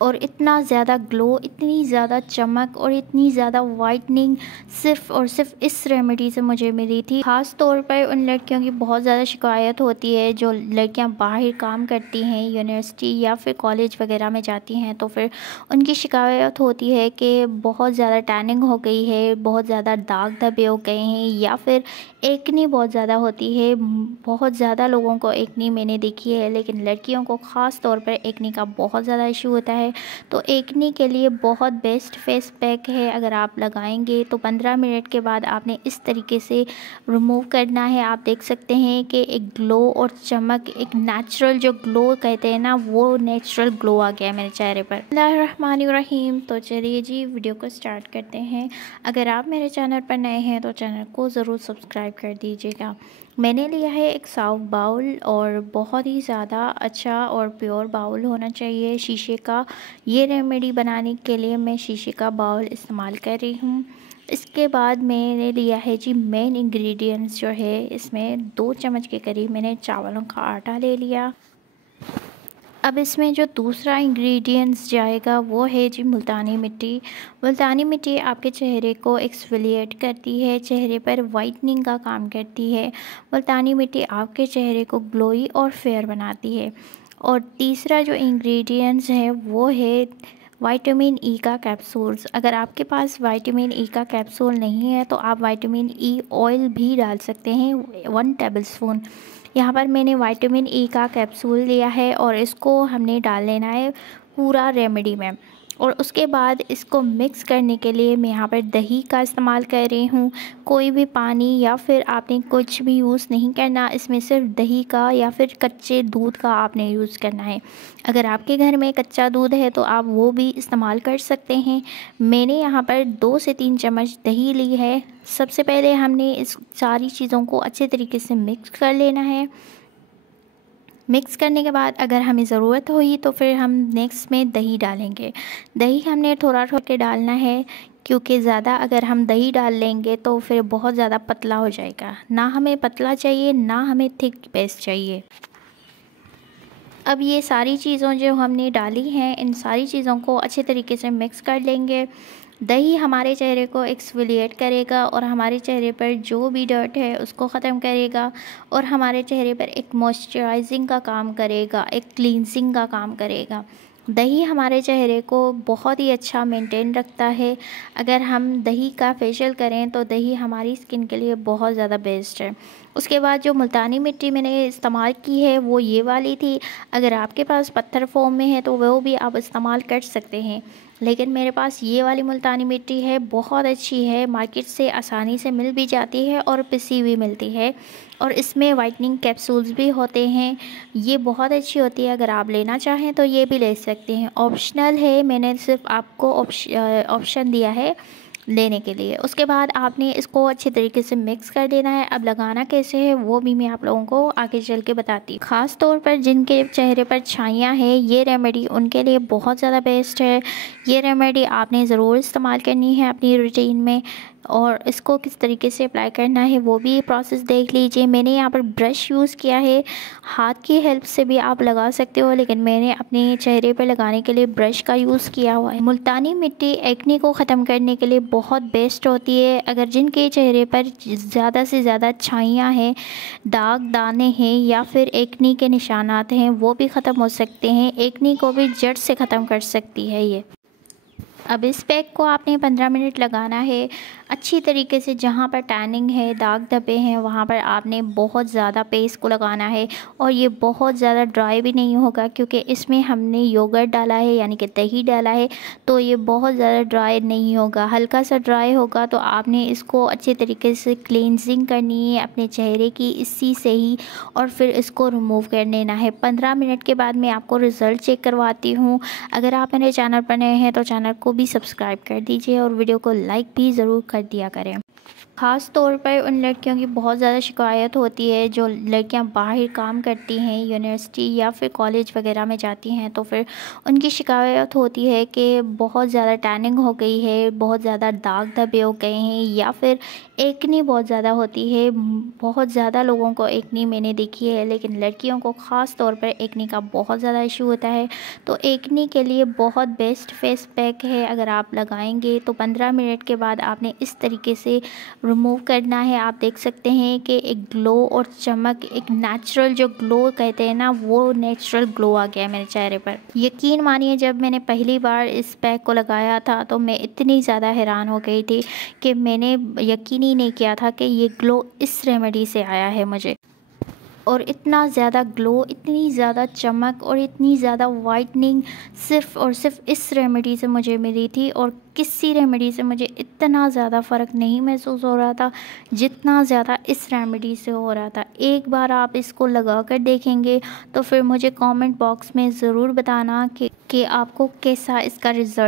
और इतना ज़्यादा ग्लो, इतनी ज़्यादा चमक और इतनी ज़्यादा वाइटनिंग सिर्फ़ और सिर्फ इस रेमेडी से मुझे मिली थी। ख़ास तौर पर उन लड़कियों की बहुत ज़्यादा शिकायत होती है जो लड़कियां बाहर काम करती हैं, यूनिवर्सिटी या फिर कॉलेज वगैरह में जाती हैं, तो फिर उनकी शिकायत होती है कि बहुत ज़्यादा टैनिंग हो गई है, बहुत ज़्यादा दाग धब्बे हो गए हैं, या फिर एक्ने बहुत ज़्यादा होती है। बहुत ज़्यादा लोगों को एक्ने मैंने देखी है, लेकिन लड़कियों को ख़ास तौर पर एक्ने का बहुत ज़्यादा इशू होता है। तो एक्ने के लिए बहुत बेस्ट फेस पैक है, अगर आप लगाएंगे तो 15 मिनट के बाद आपने इस तरीके से रिमूव करना है। आप देख सकते हैं कि एक ग्लो और चमक, एक नेचुरल जो ग्लो कहते हैं ना, वो नेचुरल ग्लो आ गया है मेरे चेहरे पर। बिस्मिल्लाहिर्रहमानिर्रहीम। तो चलिए जी वीडियो को स्टार्ट करते हैं। अगर आप मेरे चैनल पर नए हैं तो चैनल को ज़रूर सब्सक्राइब कर दीजिएगा। मैंने लिया है एक साफ बाउल, और बहुत ही ज़्यादा अच्छा और प्योर बाउल होना चाहिए शीशे का। ये रेमेडी बनाने के लिए मैं शीशे का बाउल इस्तेमाल कर रही हूँ। इसके बाद मैंने लिया है जी मेन इंग्रेडिएंट्स जो है, इसमें 2 चम्मच के करीब मैंने चावलों का आटा ले लिया। अब इसमें जो दूसरा इंग्रेडिएंट्स जाएगा वो है जी मुल्तानी मिट्टी। मुल्तानी मिट्टी आपके चेहरे को एक्सफोलिएट करती है, चेहरे पर वाइटनिंग का काम करती है। मुल्तानी मिट्टी आपके चेहरे को ग्लोई और फेयर बनाती है। और तीसरा जो इंग्रेडिएंट्स है वो है विटामिन ई का कैप्सूल्स। अगर आपके पास विटामिन ई का कैप्सूल नहीं है तो आप विटामिन ई ऑयल भी डाल सकते हैं, 1 टेबलस्पून। यहाँ पर मैंने विटामिन ई का कैप्सूल लिया है और इसको हमने डाल लेना है पूरा रेमेडी में। और उसके बाद इसको मिक्स करने के लिए मैं यहाँ पर दही का इस्तेमाल कर रही हूँ। कोई भी पानी या फिर आपने कुछ भी यूज़ नहीं करना, इसमें सिर्फ दही का या फिर कच्चे दूध का आपने यूज़ करना है। अगर आपके घर में कच्चा दूध है तो आप वो भी इस्तेमाल कर सकते हैं। मैंने यहाँ पर 2 से 3 चम्मच दही ली है। सबसे पहले हमने इस सारी चीज़ों को अच्छे तरीके से मिक्स कर लेना है। मिक्स करने के बाद अगर हमें ज़रूरत हुई तो फिर हम नेक्स्ट में दही डालेंगे। दही हमने थोड़ा थोड़ा के डालना है, क्योंकि ज़्यादा अगर हम दही डाल लेंगे तो फिर बहुत ज़्यादा पतला हो जाएगा। ना हमें पतला चाहिए, ना हमें थिक पेस्ट चाहिए। अब ये सारी चीज़ों जो हमने डाली हैं, इन सारी चीज़ों को अच्छे तरीके से मिक्स कर लेंगे। दही हमारे चेहरे को एक्सफोलिएट करेगा और हमारे चेहरे पर जो भी डर्ट है उसको ख़त्म करेगा, और हमारे चेहरे पर एक मॉइस्चराइजिंग का काम करेगा, एक क्लींजिंग का काम करेगा। दही हमारे चेहरे को बहुत ही अच्छा मेंटेन रखता है। अगर हम दही का फेशियल करें तो दही हमारी स्किन के लिए बहुत ज़्यादा बेस्ट है। उसके बाद जो मुल्तानी मिट्टी मैंने इस्तेमाल की है वो ये वाली थी। अगर आपके पास पत्थर फॉर्म में है तो वो भी आप इस्तेमाल कर सकते हैं, लेकिन मेरे पास ये वाली मुल्तानी मिट्टी है, बहुत अच्छी है, मार्केट से आसानी से मिल भी जाती है और पिसी हुई मिलती है। और इसमें वाइटनिंग कैप्सूल्स भी होते हैं, ये बहुत अच्छी होती है। अगर आप लेना चाहें तो ये भी ले सकते हैं, ऑप्शनल है, मैंने सिर्फ आपको ऑप्शन दिया है लेने के लिए। उसके बाद आपने इसको अच्छे तरीके से मिक्स कर देना है। अब लगाना कैसे है वो भी मैं आप लोगों को आगे चल के बताती हूँ। ख़ास तौर पर जिनके चेहरे पर छाइयाँ हैं, ये रेमेडी उनके लिए बहुत ज़्यादा बेस्ट है। ये रेमेडी आपने ज़रूर इस्तेमाल करनी है अपनी रूटीन में, और इसको किस तरीके से अप्लाई करना है वो भी प्रोसेस देख लीजिए। मैंने यहाँ पर ब्रश यूज़ किया है, हाथ की हेल्प से भी आप लगा सकते हो, लेकिन मैंने अपने चेहरे पर लगाने के लिए ब्रश का यूज़ किया हुआ है। मुल्तानी मिट्टी एक्ने को ख़त्म करने के लिए बहुत बेस्ट होती है। अगर जिनके चेहरे पर ज़्यादा से ज़्यादा छाइयाँ हैं, दाग दाने हैं या फिर एक्ने के निशानात हैं, वो भी ख़त्म हो सकते हैं। एक्ने को भी जड़ से ख़त्म कर सकती है ये। अब इस पैक को आपने 15 मिनट लगाना है अच्छी तरीके से। जहाँ पर टैनिंग है, दाग धब्बे हैं, वहाँ पर आपने बहुत ज़्यादा पेस्ट को लगाना है। और ये बहुत ज़्यादा ड्राई भी नहीं होगा, क्योंकि इसमें हमने योगर्ट डाला है, यानी कि दही डाला है, तो ये बहुत ज़्यादा ड्राई नहीं होगा, हल्का सा ड्राई होगा। तो आपने इसको अच्छे तरीके से क्लींजिंग करनी है अपने चेहरे की इसी से ही, और फिर इसको रिमूव कर लेना है। 15 मिनट के बाद मैं आपको रिज़ल्ट चेक करवाती हूँ। अगर आप मेरे चैनल पर नए हैं तो चैनल को भी सब्सक्राइब कर दीजिए और वीडियो को लाइक भी ज़रूर कर दिया करें। ख़ास तौर पर उन लड़कियों की बहुत ज़्यादा शिकायत होती है जो लड़कियां बाहर काम करती हैं, यूनिवर्सिटी या फिर कॉलेज वगैरह में जाती हैं, तो फिर उनकी शिकायत होती है कि बहुत ज़्यादा टैनिंग हो गई है, बहुत ज़्यादा दाग धब्बे हो गए हैं या फिर एक्ने बहुत ज़्यादा होती है। बहुत ज़्यादा लोगों को एक्ने मैंने देखी है, लेकिन लड़कियों को ख़ास तौर पर एक्ने का बहुत ज़्यादा इशू होता है। तो एक्ने के लिए बहुत बेस्ट फेस पैक है, अगर आप लगाएंगे तो 15 मिनट के बाद आपने इस तरीके से रिमूव करना है। आप देख सकते हैं कि एक ग्लो और चमक, एक नेचुरल जो ग्लो कहते हैं ना, वो नेचुरल ग्लो आ गया मेरे चेहरे पर। यकीन मानिए जब मैंने पहली बार इस पैक को लगाया था तो मैं इतनी ज़्यादा हैरान हो गई थी कि मैंने यकीन ही नहीं किया था कि ये ग्लो इस रेमेडी से आया है मुझे। और इतना ज़्यादा ग्लो, इतनी ज़्यादा चमक और इतनी ज़्यादा वाइटनिंग सिर्फ़ और सिर्फ इस रेमेडी से मुझे मिली थी। और किसी रेमेडी से मुझे इतना ज़्यादा फ़र्क नहीं महसूस हो रहा था जितना ज़्यादा इस रेमेडी से हो रहा था। एक बार आप इसको लगा कर देखेंगे तो फिर मुझे कमेंट बॉक्स में ज़रूर बताना कि आपको कैसा इसका रिज़ल्ट